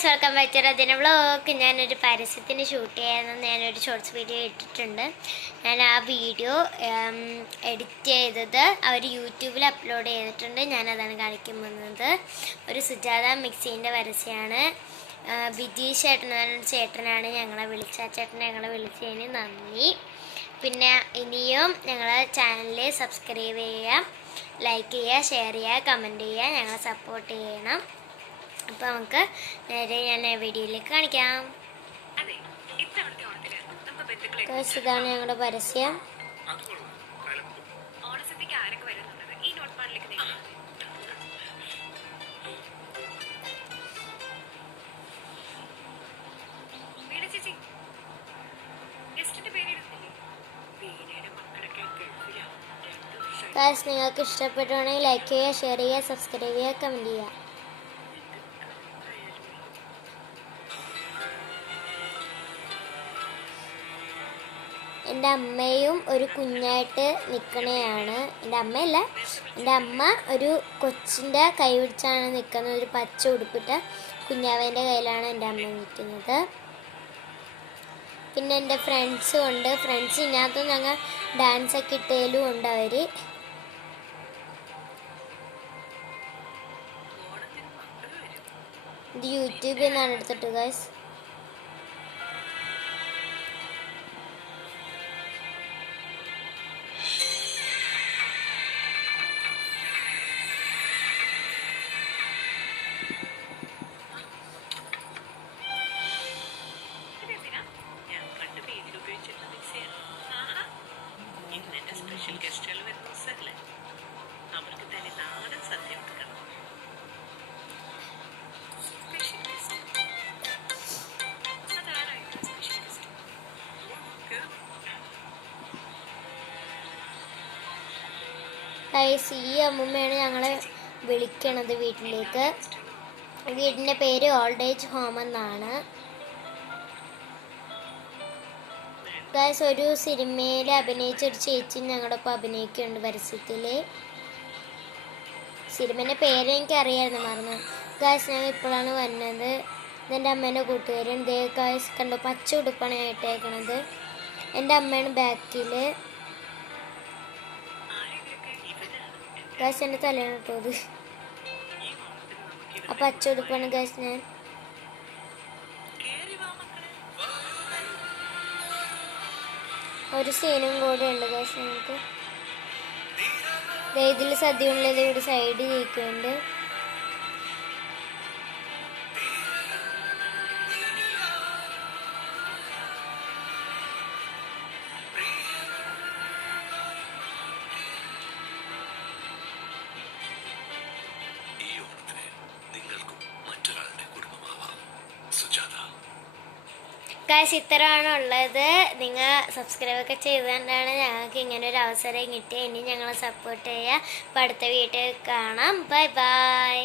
Guys, welcome back to Radina vlog. ഞാനൊരു പരസ്യത്തിന് shoot ചെയ്യാമെന്ന് ഞാനൊരു ഷോർട്സ് വീഡിയോ ഇട്ടിട്ടുണ്ട്. ഞാൻ ആ വീഡിയോ എഡിറ്റ് ചെയ്തത് അവർ യൂട്യൂബിൽ അപ്ലോഡ് ചെയ്തിട്ടുണ്ട്. ഞാനതാണ് കാണിക്കാൻ പോകുന്നത്. ഒരു സുജാത മിക്സീൻ്റെ പരസ്യമാണ്. ബിജീഷ് ചേട്ടനാണ് ഞങ്ങളെ വിളിച്ച. ആ ചേട്ടനെ ഞങ്ങളെ വിളിച്ചതിന് നന്ദി. പിന്നെ ഇനിയും ഞങ്ങളെ ചാനൽ സബ്സ്ക്രൈബ് ചെയ്യുക, ലൈക്ക് ചെയ്യുക, ഷെയർ ചെയ്യുക, കമൻറ്റ് ചെയ്യുക, ഞങ്ങളെ സപ്പോർട്ട് ചെയ്യണം. അപ്പോൾ നമുക്ക് നേരെ ഞാൻ വീഡിയോയിലേക്ക് കാണിക്കാം. ഇതാണ് ഞങ്ങളുടെ പരസ്യം. നിങ്ങൾക്ക് ഇഷ്ടപ്പെട്ടുവാണെങ്കിൽ ലൈക്ക് ചെയ്യുക, ഷെയർ ചെയ്യുക, സബ്സ്ക്രൈബ് ചെയ്യുക, കമൻറ്റ് ചെയ്യുക. എൻ്റെ അമ്മയും ഒരു കുഞ്ഞായിട്ട് നിൽക്കണയാണ്. എൻ്റെ അമ്മയല്ല, എൻ്റെ അമ്മ ഒരു കൊച്ചിൻ്റെ കൈ പിടിച്ചാണ് നിൽക്കുന്നത്. ഒരു പച്ച ഉടുപ്പിട്ട കുഞ്ഞാവേൻ്റെ കയ്യിലാണ് എൻ്റെ അമ്മ നിൽക്കുന്നത്. പിന്നെ എൻ്റെ ഫ്രണ്ട്സും ഉണ്ട്. ഫ്രണ്ട്സ് ഇതിനകത്തും ഞങ്ങൾ ഡാൻസൊക്കെ ഇട്ടേലും ഉണ്ട് അവർ. ഇത് യൂട്യൂബിൽ നിന്നാണ് എടുത്തിട്ട് ഗൈസ്. ഈ അമ്മൂമ്മയാണ് ഞങ്ങളെ വിളിക്കണത് വീട്ടിലേക്ക്. വീടിൻ്റെ പേര് ഓൾഡ് ഏജ് ഹോം എന്നാണ്. ഗൈസ്, ഒരു സിനിമയിൽ അഭിനയിച്ച ഒരു ചേച്ചി ഞങ്ങളുടെ ഒപ്പം അഭിനയിക്കുന്നുണ്ട് പരസ്യത്തിൽ. സിനിമേൻ്റെ പേര് എനിക്കറിയാമായിരുന്നു, മറന്നു. ഗൈസ്, ഞാൻ ഇപ്പോഴാണ് വന്നത്. ഇതെൻ്റെ അമ്മേൻ്റെ കൂട്ടുകാരൻ. ദേ ഗൈസ് കണ്ടോ, പച്ച ഉടുപ്പാണ് ഇട്ടേക്കണത്. എൻ്റെ അമ്മയാണ് ബാക്കിൽ. ഗൈസ്, എൻ്റെ തലയാണ് കേട്ടത്. ആ പച്ച ഉടുപ്പാണ് ഗൈസ്. ഞാൻ ഒരു സീനും കൂടെ ഉണ്ട് ഗൈസ്. നമുക്ക് ഇതിൽ സദ്യ ഉള്ളത് ഇവിടെ സൈഡ് ജയിക്കുന്നുണ്ട്. ഗൈസ്, ഇത്രയാണ് ഉള്ളത്. നിങ്ങൾ സബ്സ്ക്രൈബൊക്കെ ചെയ്തുകൊണ്ടാണ് ഞങ്ങൾക്ക് ഇങ്ങനെ ഒരു അവസരം കിട്ടിയത്. ഇനി ഞങ്ങളെ സപ്പോർട്ട് ചെയ്യുക. അപ്പോൾ അടുത്ത വീഡിയോ കാണാം. Bye bye.